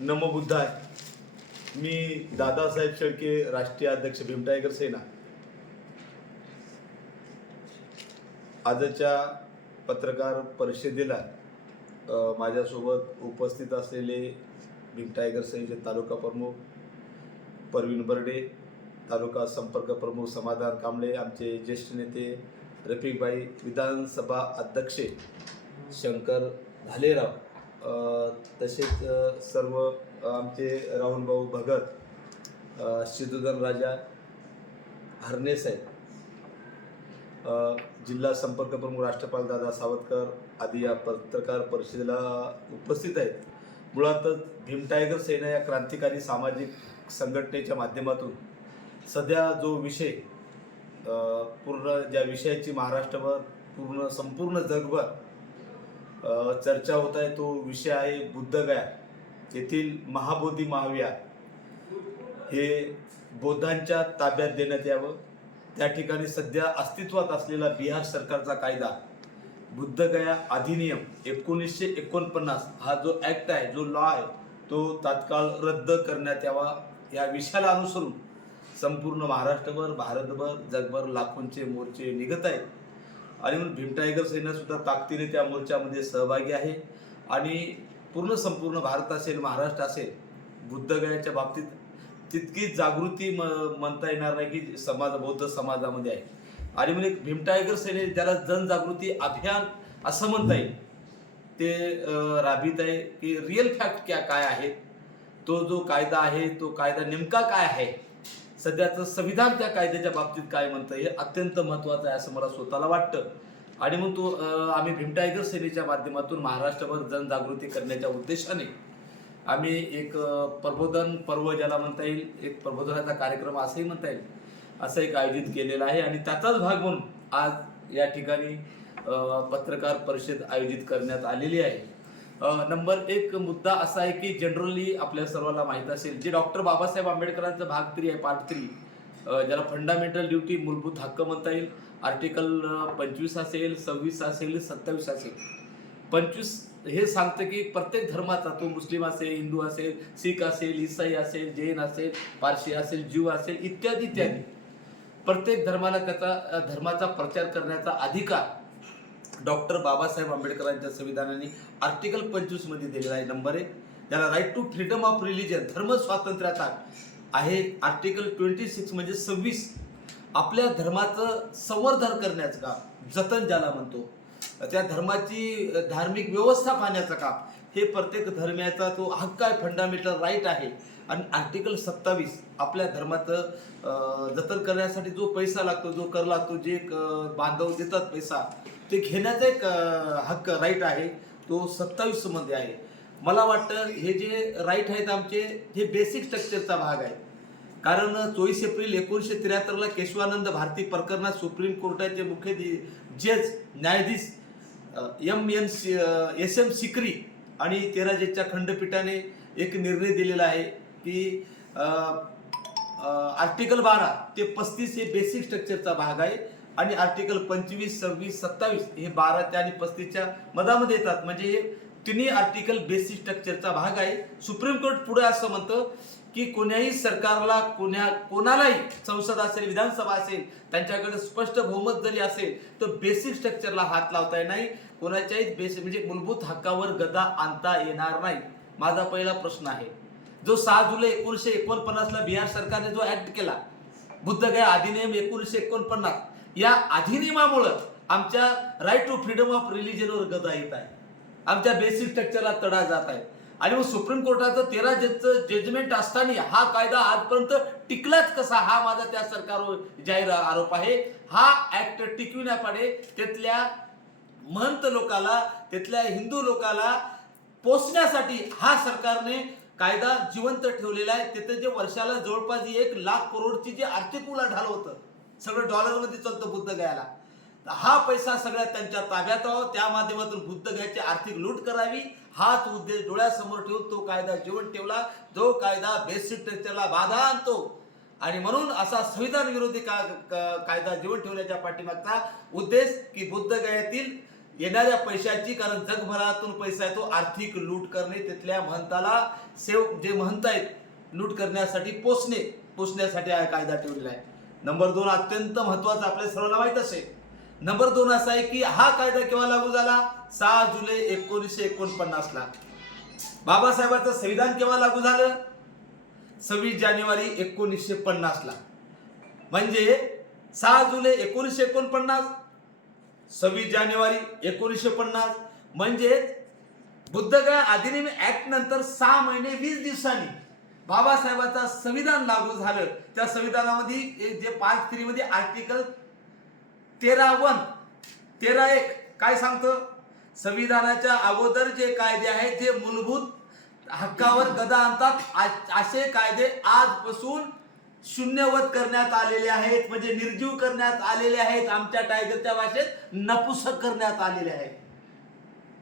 नमो बुद्धाय मी दादासाहेब शेळके राष्ट्रीय अध्यक्ष भीम टायगर सेना. आजच्या पत्रकार परिषदेला माझ्यासोबत उपस्थित असलेले भीमटायगर सेनेचे तालुका प्रमुख परवीन बर्डे तालुका संपर्क प्रमुख समाधान कांबळे आमचे ज्येष्ठ नेते रफिकबाई विधानसभा अध्यक्षे शंकर भालेराव तसेच सर्व आमचे राहुलभाऊ भगत सिद्धुधन राजा हरणे साहेब जिल्हा संपर्क प्रमुख राष्ट्रपाल दादा सावतकर आदी या पत्रकार परिषदेला उपस्थित आहेत. मुळातच भीम टायगर सेना या क्रांतिकारी सामाजिक संघटनेच्या माध्यमातून सध्या जो विषय पूर्ण ज्या विषयाची महाराष्ट्रभर पूर्ण संपूर्ण जगभर चर्चा होत आहे तो विषय आहे बुद्धगया. येथील महाबोधी महाविहार हे बौद्धांच्या ताब्यात देण्यात यावं. त्या ठिकाणी सध्या अस्तित्वात असलेला बिहार सरकारचा कायदा. बुद्धगया अधिनियम एकोणीसशे एकोणपन्नास हा जो ॲक्ट आहे जो लॉ आहे तो तात्काळ रद्द करण्यात यावा. या विषयाला अनुसरून संपूर्ण महाराष्ट्रभर भारतभर जगभर लाखोंचे मोर्चे निघत आहेत. आणि म्हणून भीम टायगर ताकदीने त्या मोर्चामध्ये सहभागी आहे. आणि पूर्ण संपूर्ण भारत असेल महाराष्ट्र असेल बुद्धगयाच्या बाबतीत तितकी जागृती म म्हणता येणार नाही की समाज बौद्ध समाजामध्ये आहे. आणि म्हणजे भीमटायगर सेने ज्याला जनजागृती अभियान असं म्हणता येईल. ते राबित राबीत आहे की रिअल फॅक्ट क्या काय आहे? तो जो कायदा आहे तो कायदा नेमका काय आहे? सध्याचं संविधान त्या कायद्याच्या बाबतीत काय म्हणतं हे अत्यंत महत्त्वाचं आहे असं मला स्वतःला वाटतं. आणि मग तो आम्ही भीम टायगर सेनेच्या माध्यमातून महाराष्ट्रभर जनजागृती करण्याच्या उद्देशाने आम्ही एक प्रबोधन पर्व ज्याला म्हणता येईल एक प्रबोधनाचा कार्यक्रम असंही म्हणता येईल असं एक आयोजित केलेला आहे. आणि त्याचाच भाग म्हणून आज या ठिकाणी पत्रकार परिषद आयोजित करण्यात आलेली आहे. नंबर एक मुद्दा असा आहे की जनरली आपल्या सर्वांना माहीत असेल जे डॉक्टर बाबासाहेब आंबेडकरांचं भाग थ्री आहे पार्ट थ्री ज्याला फंडामेंटल ड्युटी मूलभूत हक्क म्हणता येईल. आर्टिकल पंचवीस असेल सव्वीस असेल सत्तावीस असेल. पंचवीस हे सांगतं की प्रत्येक धर्माचा तो मुस्लिम असेल हिंदू असेल सिख असेल इसाई असेल जैन असेल पारशी असेल ज्यू असेल इत्यादी इत्यादी. प्रत्येक धर्माला त्याचा धर्माचा प्रचार करण्याचा अधिकार डॉक्टर बाबासाहेब आंबेडकरांच्या संविधानाने आर्टिकल पंचवीसमध्ये दिलेला आहे नंबर एक. त्याला right to freedom of religion धर्म स्वातंत्र्याचा आहे. आर्टिकल ट्वेंटी सिक्स म्हणजे सव्वीस. आपल्या धर्माचं संवर्धन करण्याचं काम जतन ज्याला म्हणतो. त्या धर्माची धार्मिक व्यवस्था पाहण्याचं काम. हे प्रत्येक धर्माचा तो हक्क आहे फंडामेंटल राईट आहे. आणि आर्टिकल सत्तावीस आपल्या धर्माचं जतन करण्यासाठी जो पैसा लागतो जो कर लागतो जे बांधव देतात पैसा ते घेण्याचा एक हक्क राईट आहे. तो सत्तावीसमध्ये आहे. मला वाटतं हे जे राईट आहेत आमचे हे बेसिक स्ट्रक्चरचा भाग आहे. कारण चोवीस एप्रिल एकोणीसशे त्र्याहत्तरला केशवानंद भारती प्रकरणात सुप्रीम कोर्टाचे मुख्य जज न्यायाधीश M N S M Sikri आणि तेरा जजच्या खंडपीठाने एक निर्णय दिलेला आहे. की आर्टिकल बारा ते पस्तीस हे बेसिक स्ट्रक्चरचा भाग आहे आणि आर्टिकल पंचवीस सव्वीस सत्तावीस हे बारा ते आणि पस्तीसच्या मधामध्ये येतात. म्हणजे हे तिन्ही आर्टिकल बेसिक स्ट्रक्चरचा भाग आहे. सुप्रीम कोर्ट पुढे असं म्हणतं की कोण्याही सरकारला कोण्या कोणालाही संसद असेल विधानसभा असेल त्यांच्याकडे स्पष्ट बहुमत जरी असेल तर बेसिक स्ट्रक्चरला हात लावता येणार नाही. कोणाच्याही बेसिक म्हणजे मूलभूत हक्कावर गदा आणता येणार नाही. माझा पहिला प्रश्न आहे. जो सहा जुलै एकोणीसशे एकोणपन्नासला बिहार सरकारने जो ऍक्ट केला बुद्धगया अधिनियम एकोणीसशे एकोणपन्नास या अधिनियमामुळं आमच्या राईट टू फ्रीडम ऑफ रिलिजनवर गदा येत आहे. आमच्या बेसिक स्ट्रक्चरला तडा जात आहे. आणि मग सुप्रीम कोर्टाचं तेरा जजचं जजमेंट असताना हा कायदा आजपर्यंत टिकलाच कसा? हा माझा त्या सरकारवर जाहीर आरोप आहे. हा ऍक्ट टिकविण्याकडे त्यातल्या महंत लोकाला त्यातल्या हिंदू लोकाला पोचण्यासाठी हा सरकारने कायदा जिवंत ठेवलेला आहे. तिथे जे वर्षाला जवळपास एक लाख करोडची जे आर्थिक उलाढाल होतं सगळं डॉलरमध्ये चालतं बुद्ध गयाला. तर हा पैसा सगळ्या त्यांच्या ताब्यात व्हावा त्या माध्यमातून बुद्ध गयाची आर्थिक लूट करावी. हाच उद्देश डोळ्यासमोर ठेवून तो कायदा जिवंत ठेवला. जो कायदा बेसिक स्ट्रक्चरला बाधा आणतो आणि म्हणून असा संविधान विरोधी का, का- कायदा जीवन ठेवण्याच्या पाठीमागचा उद्देश की बुद्ध गयातील येणाऱ्या पैशाची कारण जगभरातून पैसा येतो आर्थिक लूट करणे तिथल्या महंताला सेव जे महंत आहेत लूट करण्यासाठी पोचणे पोचण्यासाठी हा कायदा ठेवलेला आहे. नंबर दोन अत्यंत महत्त्वाचा आपल्या सर्वांना माहीत असेल. नंबर दोन असा आहे की हा कायदा केव्हा लागू झाला? सहा जुलै एकोणीसशे एकोणपन्नास ला बाबासाहेबांचं संविधान केव्हा लागू झालं? सव्वीस जानेवारी एकोणीसशे पन्नास ला म्हणजे सहा जुलै एकोणीसशे एकोणपन्नास सव्वीस जानेवारी एकोणीसशे पन्नास. म्हणजे बुद्धगया अधिनियम ऍक्ट नंतर सहा महिने वीस दिवसांनी बाबासाहेबांचा संविधान लागू झालं. त्या संविधानामध्ये एक जे पाच थ्री मध्ये आर्टिकल तेरा वन तेरा एक काय सांगतं? संविधानाच्या अगोदर जे कायदे आहेत जे मूलभूत हक्कावर गदा आणतात असे कायदे आजपासून शून्यवत करण्यात आलेले आहेत म्हणजे निर्जीव करण्यात आलेले आहेत आमच्या टायगरच्या भाषेत नपुसक करण्यात आलेले आहेत.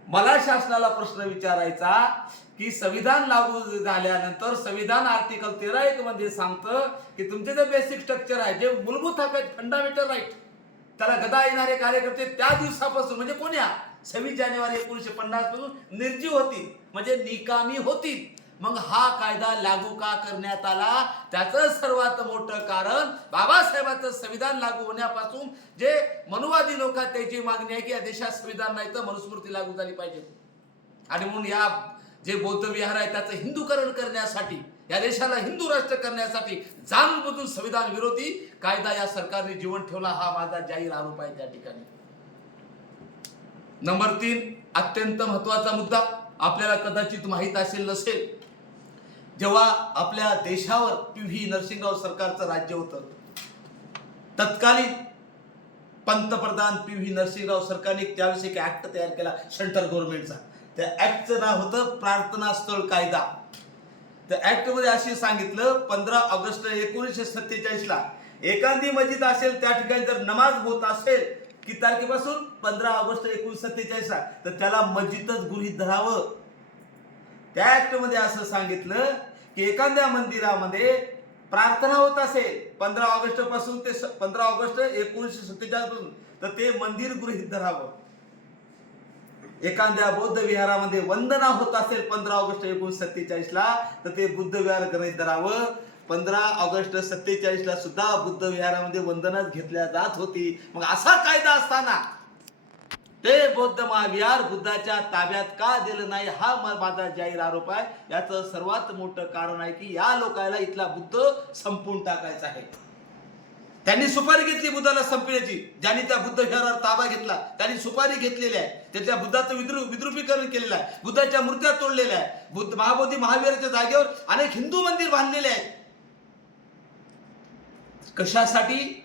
मला शासनाला प्रश्न विचारायचा की संविधान लागू झाल्यानंतर संविधान आर्टिकल तेरा एक मध्ये सांगतं की तुमचे जे बेसिक स्ट्रक्चर आहे जे मूलभूत हक आहेत फंडामेंटल राईट त्याला गदा येणारे कार्यकर्ते त्या दिवसापासून म्हणजे कोण्या? सव्वीस जानेवारी एकोणीशे पन्नासपासून निर्जीव होतील म्हणजे निकामी होतील. मग हा कायदा लागू का करण्यात आला? त्याचं सर्वात मोठं कारण बाबासाहेबांचं संविधान लागू होण्यापासून जे मनुवादी लोक आहेत त्याची मागणी आहे की या देशात संविधान नाही तर मनुस्मृती लागू झाली पाहिजे. आणि म्हणून या जे बौद्ध विहार आहे त्याचं हिंदूकरण करण्यासाठी या देशाला हिंदू राष्ट्र करण्यासाठी जाणूनबुजून संविधान विरोधी कायदा या सरकारने जीवन ठेवला हा माझा जाहीर आरोप आहे त्या ठिकाणी. नंबर तीन अत्यंत महत्त्वाचा मुद्दा. आपल्याला कदाचित माहीत असेल नसेल जेव्हा आपल्या देशावर पी व्ही नरसिंहराव सरकारचं राज्य होतं तत्कालीन पंतप्रधान पी व्ही नरसिंहराव सरकारने त्यावेळेस एक ऍक्ट तयार केला सेंट्रल गव्हर्नमेंटचा त्या ऍक्टचं नाव होतं प्रार्थना स्थळ कायदा. त्या ऍक्टमध्ये असे सांगितलं पंधरा ऑगस्ट एकोणीसशे सत्तेचाळीस ला एखादी मस्जिद असेल त्या ठिकाणी जर नमाज होत असेल की तारखेपासून? पंधरा ऑगस्ट एकोणीसशे सत्तेचाळीस तर त्याला मस्जिदच गृहीत धरावं. त्या ऍक्टमध्ये असं सांगितलं की एखाद्या मंदिरामध्ये प्रार्थना होत असेल पंधरा ऑगस्टपासून ते पंधरा ऑगस्ट एकोणीसशे सत्तेचाळीसपासून तर ते मंदिर गृहित धरावं. एखाद्या बौद्ध विहारामध्ये वंदना होत असेल पंधरा ऑगस्ट एकोणीसशे सत्तेचाळीस ला तर ते बुद्ध विहार गृहित धरावं. पंधरा ऑगस्ट सत्तेचाळीस ला सुद्धा बुद्ध विहारामध्ये वंदनाच घेतल्या जात होती. मग असा कायदा असताना ते बौद्ध महाविहार बुद्धाच्या ताब्यात का दिलं नाही हा माझा जाहीर आरोप आहे. याचं सर्वात मोठं कारण आहे की या लोकांना इथला बुद्ध संपून टाकायचा आहे. त्यांनी सुपारी घेतली बुद्धाला संपण्याची. ज्यांनी त्या बुद्ध शहरावर ताबा घेतला त्यांनी सुपारी घेतलेली आहे. त्याच्या बुद्धाचं विद्रु विद्रुपीकरण केलेलं आहे. बुद्धाच्या मूर्त्या तोडलेल्या आहेत. बुद्ध महाबोधी महावीराच्या जागेवर अनेक हिंदू मंदिर बांधलेले आहेत. कशासाठी?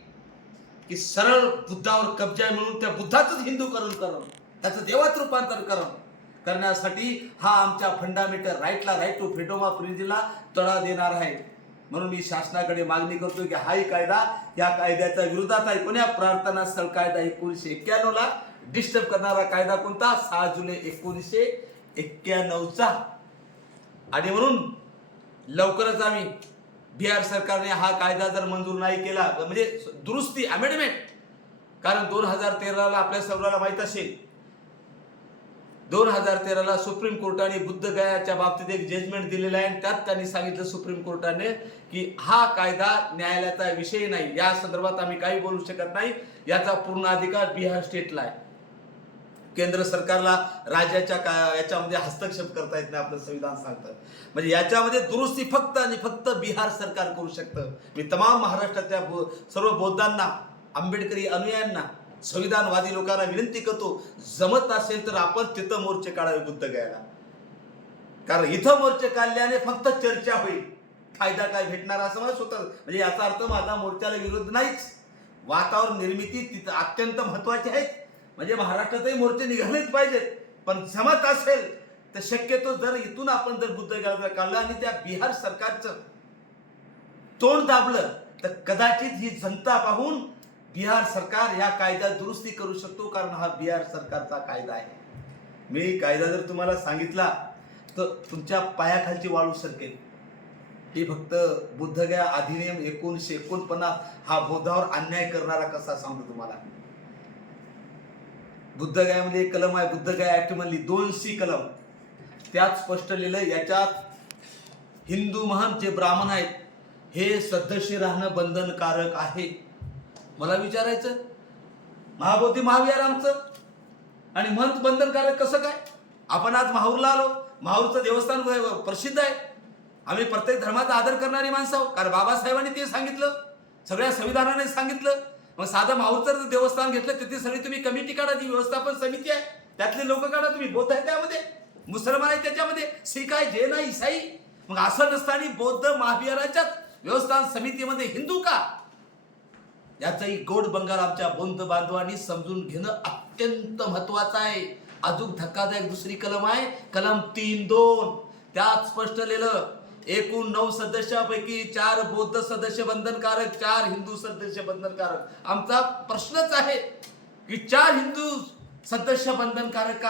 की सरळ बुद्धावर कब्जा आहे म्हणून त्या बुद्धाचंच हिंदूकरण करणं. त्याचं देवात रूपांतर करणं. करण्यासाठी हा आमच्या फंडामेंटल राईटला राईट टू फ्रीडम ऑफ रिलीजनला तडा देणार आहे. म्हणून मी शासनाकडे मागणी करतो की हाही कायदा या कायद्याच्या विरोधात आहे. कोण्या प्रार्थना स्थळ कायदा एकोणीसशे एक्क्याण्णवला डिस्टर्ब करणारा कायदा कोणता? सहा जुलै एकोणीसशे एक्क्याण्णवचा आणि म्हणून लवकरच आम्ही बिहार सरकारने हा कायदा जर मंजूर नाही केला म्हणजे दुरुस्ती अमेंडमेंट कारण दोन हजार तेराला आपल्या सर्वांना माहीत असेल. दोन हजार तेराला सुप्रीम कोर्टाने बुद्ध गयाच्या बाबतीत एक जजमेंट दिलेलं आहे. आणि त्यात त्यांनी सांगितलं सुप्रीम कोर्टाने की हा कायदा न्यायालयाचा विषय नाही. या संदर्भात आम्ही काही बोलू शकत नाही. याचा पूर्ण अधिकार बिहार स्टेटला आहे. केंद्र सरकारला राज्याच्या का याच्यामध्ये हस्तक्षेप करता येत नाही आपलं संविधान सांगतं म्हणजे याच्यामध्ये दुरुस्ती फक्त आणि फक्त बिहार सरकार करू शकतं. मी तमाम महाराष्ट्रातल्या बो- सर्व बौद्धांना आंबेडकरी अनुयायांना संविधानवादी लोकांना विनंती करतो जमत असेल तर आपण तिथं मोर्चे काढावे बुद्ध गयाला. कारण इथं मोर्चे काढल्याने फक्त चर्चा होईल. फायदा काय भेटणार असं मला स्वतः म्हणजे याचा अर्थ माझा मोर्चाला विरोध नाहीच. वातावरण निर्मिती तिथं अत्यंत महत्वाची आहे. म्हणजे महाराष्ट्रातही मोर्चे निघालेच पाहिजेत. पण जमत असेल तर शक्यतो जर इथून आपण जर बुद्ध काढलं आणि त्या बिहार सरकारचं तोंड दाबलं तर कदाचित ही जनता पाहून बिहार सरकार या कायद्यात दुरुस्ती करू शकतो कारण हा बिहार सरकारचा कायदा आहे. मी कायदा जर तुम्हाला सांगितला तर तुमच्या पायाखालची वाळू सरकेल. हे फक्त बुद्धगया अधिनियम एकोणीसशे एकोणपन्नास हा बोधावर अन्याय करणारा कसा सांगतो तुम्हाला? बुद्धगयामध्ये एक कलम आहे बुद्धगया ऍक्ट मधली दोनशे कलम. त्यात स्पष्ट लिहिलं याच्यात हिंदू महान जे ब्राह्मण आहेत हे सदस्य राहणं बंधनकारक आहे. मला विचारायचं महाबोधी महाविहार आमचं आणि महंत बंधनकारक कसं काय? आपण आज माहूरला आलो माहूरचं देवस्थान प्रसिद्ध आहे. आम्ही प्रत्येक धर्माचा आदर करणारी माणसं आहोत कारण बाबासाहेबांनी ते सांगितलं सगळ्या संविधानाने सांगितलं. मग साधं माहूरचं जर देवस्थान घेतलं तिथे सगळी तुम्ही कमिटी काढा ती व्यवस्थापन समिती आहे. त्यातले लोक काढा तुम्ही बौद्ध आहे त्यामध्ये. मुसलमान आहे त्याच्यामध्ये. शिख आहे जैन आहे ईसाई मग असं नसताना बौद्ध महाविहाराच्याच व्यवस्थान समितीमध्ये हिंदू का? याचाही गोड बंगाल आमच्या बौद्ध बांधवांनी समजून घेणं अत्यंत महत्वाचं आहे. अजून धक्कादायक दुसरी कलम आहे. कलम तीन दोन. त्यात स्पष्ट लिहिलं एकूण नऊ सदस्यापैकी चार बौद्ध सदस्य बंधनकारक चार हिंदू सदस्य बंधनकारक आमचा प्रश्नच आहे की चार हिंदू सदस्य बंधनकारक का?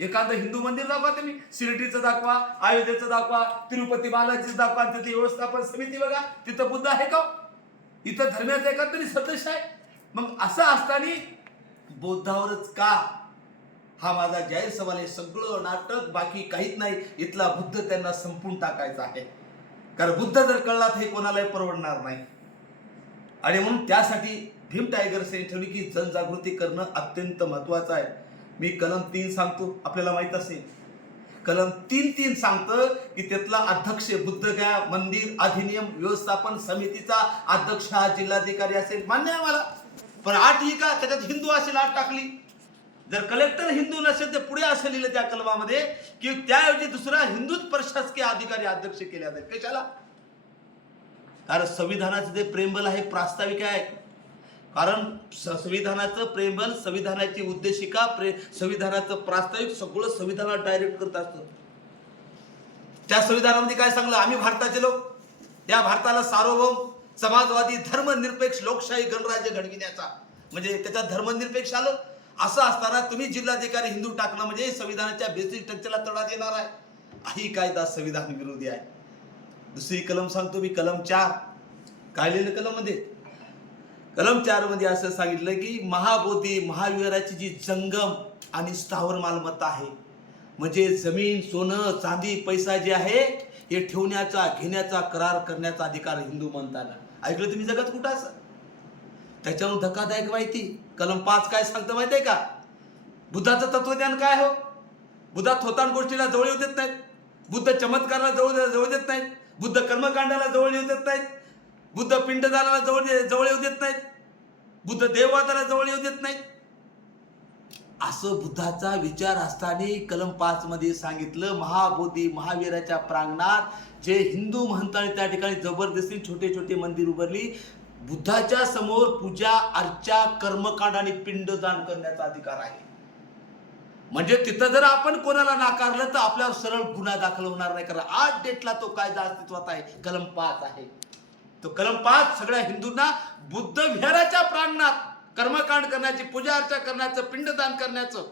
एखादं हिंदू मंदिर दाखवा तुम्ही. शिर्डीचं दाखवा अयोध्येचं दाखवा तिरुपती बालाजीचं दाखवा तिथे व्यवस्थापन समिती बघा. तिथं बुद्ध आहे का? इथं धर्माचा एका तरी सदस्य आहे. मग असं असताना बौद्धावरच का हा माझा जाहीर सवाल आहे. सगळं नाटक बाकी काहीच नाही. इथला बुद्ध त्यांना संपून टाकायचा आहे. कारण बुद्ध जर कळला तर हे कोणालाही परवडणार नाही. आणि म्हणून त्यासाठी भीम टायगर्स यांनी ठेवली की जनजागृती करणं अत्यंत महत्वाचं आहे. मी कलम तीन सांगतो. आपल्याला माहीत असेल. कलम तीन तीन सांगतं की त्यातला अध्यक्ष बुद्धगया मंदिर अधिनियम व्यवस्थापन समितीचा अध्यक्ष हा जिल्हाधिकारी असेल. मान्य आहे मला. पण आठ ही का त्याच्यात हिंदू असेल आठ टाकली. जर कलेक्टर हिंदू नसेल तर पुढे असं लिहिलं त्या कलमामध्ये की त्याऐवजी दुसरा हिंदूच प्रशासकीय अधिकारी अध्यक्ष केले जाईल. कशाला? कारण संविधानाचं जे प्रेमबल आहे प्रास्ताविक आहे. कारण संविधानाचं प्रेमबल संविधानाची उद्देशिका प्रे संविधानाचं प्रास्ताविक सगळं संविधानात डायरेक्ट करत असतं. त्या संविधानामध्ये काय सांगलं? आम्ही भारताचे लोक. या भारताला सार्वभौम समाजवादी धर्मनिरपेक्ष लोकशाही गणराज्य घडविण्याचा. म्हणजे त्याच्यात धर्मनिरपेक्ष आलं असं असताना तुम्ही जिल्हाधिकारी हिंदू टाकणं म्हणजे संविधानाच्या बेसिक स्ट्रक्चरला तडा देणार आहे. ही कायदा संविधान विरोधी आहे. दुसरी कलम सांगतो मी कलम चार. काय लिहिलं कलममध्ये कलम चारमध्ये असं सांगितलं की महाबोधी महाविहाराची जी जंगम आणि स्थावर मालमत्ता आहे म्हणजे जमीन सोनं चांदी पैसा जे आहे हे ठेवण्याचा घेण्याचा करार करण्याचा अधिकार हिंदू म्हणताना ऐकलं तुम्ही जगात कुठं असं? त्याच्यावरून धक्कादायक माहिती. कलम पाच काय सांगतं माहिती आहे का? बुद्धाचं तत्वज्ञान काय हो? बुद्धा थोतान गोष्टीला जवळ येऊ देत नाहीत. बुद्ध चमत्काराला जवळ जवळ देत नाहीत. बुद्ध कर्मकांडाला जवळ येऊ देत नाहीत. बुद्ध पिंडदानाला जवळ जवळ येऊ देत नाहीत. बुद्ध देववादाला जवळ येऊ देत नाहीत. असं बुद्धाचा विचार असताना कलम पाच मध्ये सांगितलं महाबोधी महावीराच्या प्रांगणात जे हिंदू म्हणतात त्या ठिकाणी जबरदस्ती छोटे छोटे मंदिर उभारली बुद्धाच्या समोर पूजा अर्चा कर्मकांड आणि पिंडदान करण्याचा अधिकार आहे. म्हणजे तिथं जर आपण कोणाला नाकारलं तर आपल्यावर सरळ गुन्हा दाखल होणार नाही. कारण आज डेटला तो कायदा अस्तित्वात आहे. कलम पाच आहे. तो कलम पाच सगळ्या हिंदूंना बुद्ध विहाराच्या प्रांगणात कर्मकांड करण्याची पूजा अर्चा करण्याचं पिंडदान करण्याचं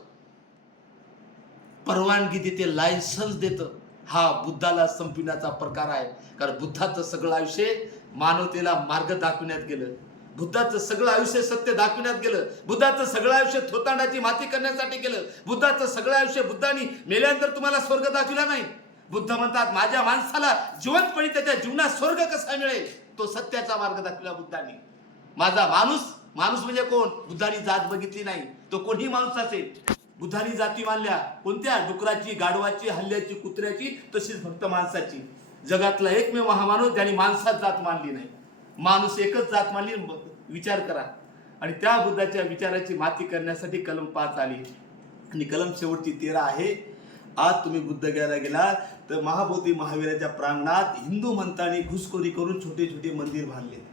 परवानगी देते लायसन्स देतं. हा बुद्धाला संपविण्याचा प्रकार आहे. कारण बुद्धाचं सगळं आयुष्य मानवतेला मार्ग दाखविण्यात गेलं. बुद्धाचं सगळं आयुष्य सत्य दाखविण्यात गेलं. बुद्धाचं सगळं आयुष्य थोतांडाची माती करण्यासाठी गेलं. बुद्धाचं सगळं आयुष्य बुद्धानी मेल्यानंतर तुम्हाला स्वर्ग दाखविला नाही. बुद्ध म्हणतात माझ्या माणसाला जिवंतपणी त्याच्या जीवनात स्वर्ग कसा मिळेल? तो सत्याचा मार्ग दाखविला बुद्धाने. माझा माणूस? माणूस म्हणजे कोण? बुद्धानी जात बघितली नाही. तो कोणीही माणूस असेल. बुद्धानी जाती मानल्या. कोणत्या? डुकराची गाढवाची हल्ल्याची कुत्र्याची तशीच फक्त माणसाची. जगातला एकमेव महामानव ज्यांनी माणसात जात मानली नाही. माणूस एकच जात मानली मग विचार करा. आणि त्या बुद्धाच्या विचाराची माती करण्यासाठी कलम पाच आली. आणि कलम शेवटची तेरा आहे. आज तुम्ही बुद्ध घ्यायला गेला तर महाबोधी महावीराच्या प्रांगणात हिंदू मंतांनी घुसखोरी करून छोटे छोटे मंदिर बांधले.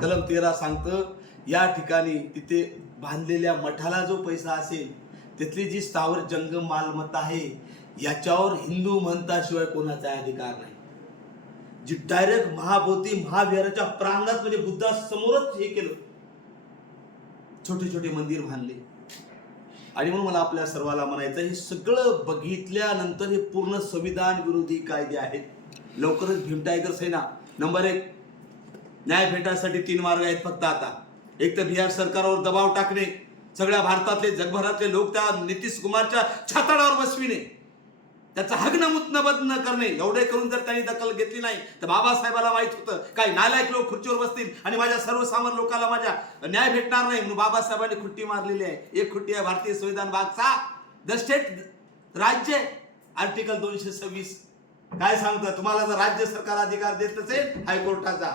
कलम तेरा सांगतं या ठिकाणी तिथे बांधलेल्या मठाला जो पैसा असेल तिथली जी स्थावर जंगम मालमत्ता आहे याच्यावर हिंदू म्हणताशिवाय कोणाचा अधिकार नाही. जी डायरेक्ट महाबोधी महाविहाराच्या प्रांगणात म्हणजे बुद्धा समोरच हे केलं. छोटे छोटे मंदिर बांधले. आणि म्हणून मला आपल्या सर्वाला म्हणायचं हे सगळं बघितल्यानंतर हे पूर्ण संविधान विरोधी कायदे आहेत. लवकरच भीमटायगर सेना नंबर एक. न्याय भेटासाठी तीन मार्ग आहेत फक्त आता. एक तर बिहार सरकारवर दबाव टाकणे सगळ्या भारतातले जगभरातले लोक त्या नितीश कुमारच्या छाताडावर बसविणे. त्याचं हग्न मुतनबद न करणे एवढे करून जर त्यांनी दखल घेतली नाही तर बाबासाहेबाला माहीत होतं. काही नालायक लोक खुर्चीवर बसतील आणि माझ्या सर्वसामान्य लोकांना माझ्या न्याय भेटणार नाही. म्हणून बाबासाहेबांनी खुट्टी मारलेली आहे. एक खुट्टी आहे भारतीय संविधान भाग द स्टेट राज्य आर्टिकल दोनशे सव्वीस. काय सांगतं? तुम्हाला जर राज्य सरकार अधिकार देत नसेल हायकोर्टाचा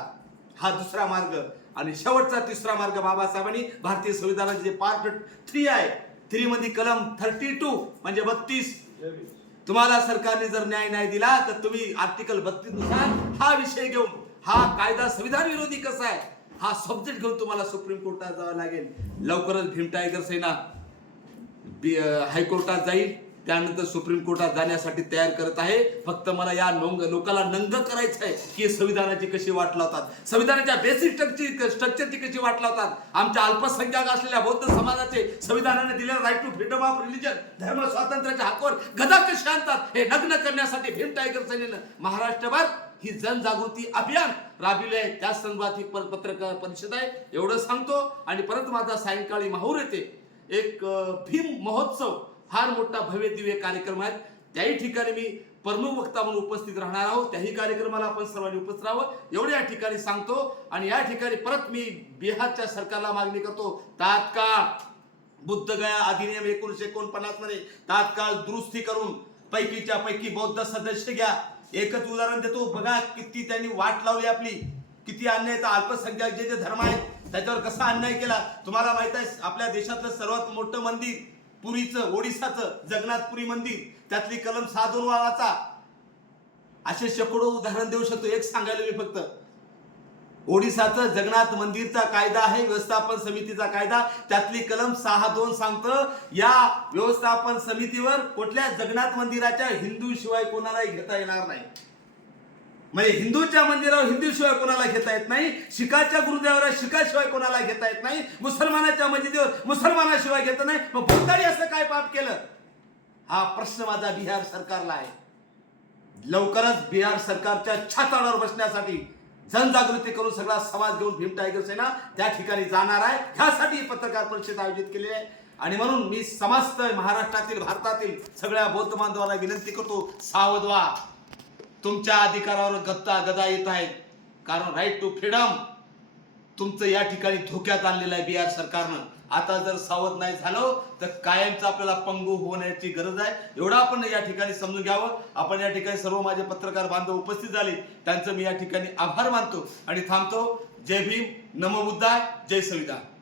हा दुसरा मार्ग. आणि शेवटचा तिसरा मार्ग बाबासाहेबांनी भारतीय संविधानाचे जे पार्ट थ्री आहे थ्री मध्ये कलम थर्टी टू म्हणजे बत्तीस. तुम्हाला सरकारने जर न्याय नाही दिला तर तुम्ही आर्टिकल बत्तीसनुसार हा विषय घेऊन हा कायदा संविधान विरोधी कसा आहे हा सब्जेक्ट घेऊन तुम्हाला सुप्रीम कोर्टात जावं लागेल. लवकरच भीम टायगर सेना हायकोर्टात जाईल. त्यानंतर सुप्रीम कोर्टात जाण्यासाठी तयार करत आहे. फक्त मला या नोंग लोकांना नंग करायचं आहे की संविधानाची कशी वाट लावतात. संविधानाच्या बेसिक स्ट्रक्चर स्ट्रक्चरची कशी वाट लावतात. आमच्या अल्पसंख्याक असलेल्या बौद्ध समाजाचे संविधानाने दिलेला right to freedom of religion धर्म स्वातंत्र्याच्या हक्कावर गदा कशी आणतात हे नग्न करण्यासाठी भीम टायगर सेनेनं महाराष्ट्रभर ही जनजागृती अभियान राबविले आहे त्या संदर्भात ही पत्रकार परिषद आहे. एवढं सांगतो. आणि परत माझा सायंकाळी माहूर येते एक भीम महोत्सव फार मोठा भव्य दिव्य कार्यक्रम आहे. त्याही ठिकाणी मी प्रमुख वक्ता म्हणून उपस्थित राहणार आहोत. त्याही कार्यक्रमाला आपण सर्वांनी उपस्थित राहावं. एवढे या ठिकाणी सांगतो आणि या ठिकाणी परत मी बिहारच्या सरकारला मागणी करतो. तात्काळ बुद्धगया अधिनियम एकोणीशे एकोणपन्नासमध्ये तात्काळ दुरुस्ती करून पैकीच्या पैकी बौद्ध सदस्य घ्या. एकच उदाहरण देतो. बघा किती त्यांनी वाट लावली आपली. किती अन्याय तर अल्पसंख्याक जे जे धर्म आहेत त्याच्यावर कसा अन्याय केला? तुम्हाला माहीत आहे आपल्या देशातलं सर्वात मोठं मंदिर पुरीचं ओडिसाचं जगन्नाथपुरी मंदिर त्यातली कलम साधून वावाचा. असे शेकडो उदाहरण देऊ शकतो एक सांगायला मी फक्त. ओडिसाचं जगन्नाथ मंदिरचा कायदा आहे व्यवस्थापन समितीचा कायदा. त्यातली कलम सहा दोन सांगतं या व्यवस्थापन समितीवर कुठल्या जगन्नाथ मंदिराच्या हिंदू शिवाय कोणालाही घेता येणार नाही. म्हणजे हिंदूच्या मंदिरावर हिंदू शिवाय कोणाला घेता येत नाही शिखाच्या गुरुदेवावर शिखाशिवाय कोणाला घेता येत नाही मुसलमानाच्या मस्जिदीवर मुसलमानाशिवाय घेता नाही. मग बुद्धाने असं काय पाप केलं? हा प्रश्न माझा बिहार सरकारला आहे. लवकरच बिहार सरकारच्या छाताळावर बसण्यासाठी जनजागृती करून सगळा समाज घेऊन भीम टायगर सेना त्या ठिकाणी जाणार आहे. ह्यासाठी पत्रकार परिषद आयोजित केलेली आहे. आणि म्हणून मी समस्त महाराष्ट्रातील भारतातील सगळ्या बौद्ध बांधवाला विनंती करतो सावध व्हा तुमच्या अधिकारावर गत्ता गदा येत आहेत. कारण राईट टू फ्रीडम तुमचं या ठिकाणी धोक्यात आणलेलं आहे बिहार सरकारनं. आता जर सावध नाही झालो तर कायमचं आपल्याला पंगू होण्याची गरज आहे. एवढं आपण या ठिकाणी समजून घ्यावं. आपण या ठिकाणी सर्व माझे पत्रकार बांधव उपस्थित झाले. त्यांचं मी या ठिकाणी आभार मानतो. आणि थांबतो. जय भीम. नमबुद्धाय जय संविधान.